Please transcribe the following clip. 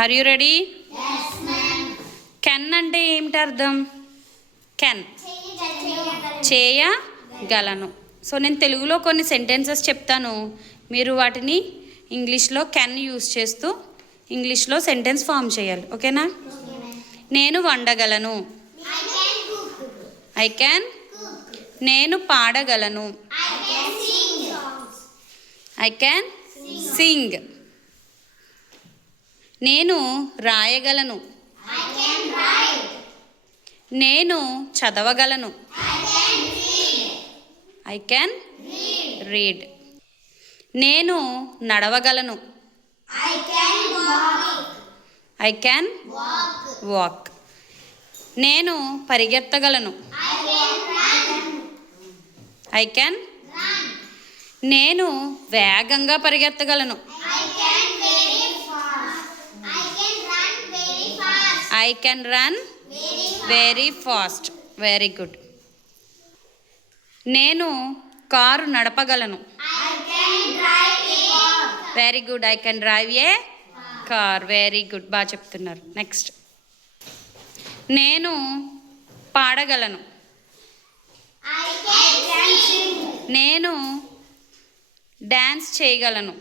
Are you ready? Can అంటే ఏమిటి అర్థం? కెన్ చేయగలను. సో నేను తెలుగులో కొన్ని సెంటెన్సెస్ చెప్తాను, మీరు వాటిని ఇంగ్లీష్లో కెన్ యూస్ చేస్తూ ఇంగ్లీష్లో సెంటెన్స్ ఫామ్ చేయాలి. ఓకేనా? నేను వండగలను. I can. నేను పాడగలను. I can Singh. నేను రాయగలను. నేను చదవగలను. I can read. నేను నడవగలను. I can walk. నేను పరిగెత్తగలను. I can. నేను వేగంగా పరిగెత్తగలను. I can run very fast. Very good. నేను కారు నడపగలను. Very good. I can drive a car. Very good, బాగా చెప్తున్నారు. నెక్స్ట్, నేను పాడగలను. నేను డ్యాన్స్ చేయగలను.